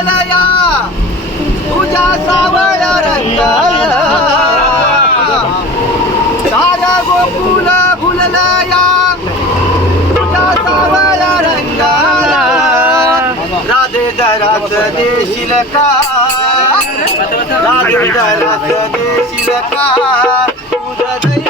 सावळया तुझ्या सावळ रंगला सारा गोकुल फुललया तुझ्या सावळ रंगला राधे जरास देशील का राधे जरास देशील का तुझं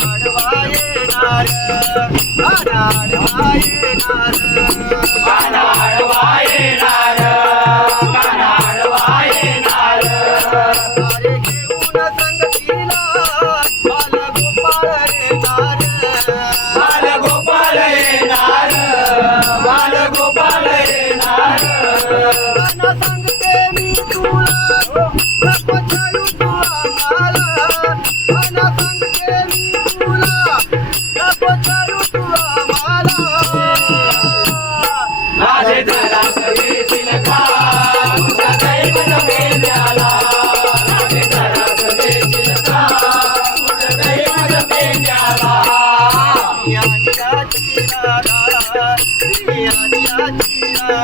नार नार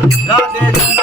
Radhe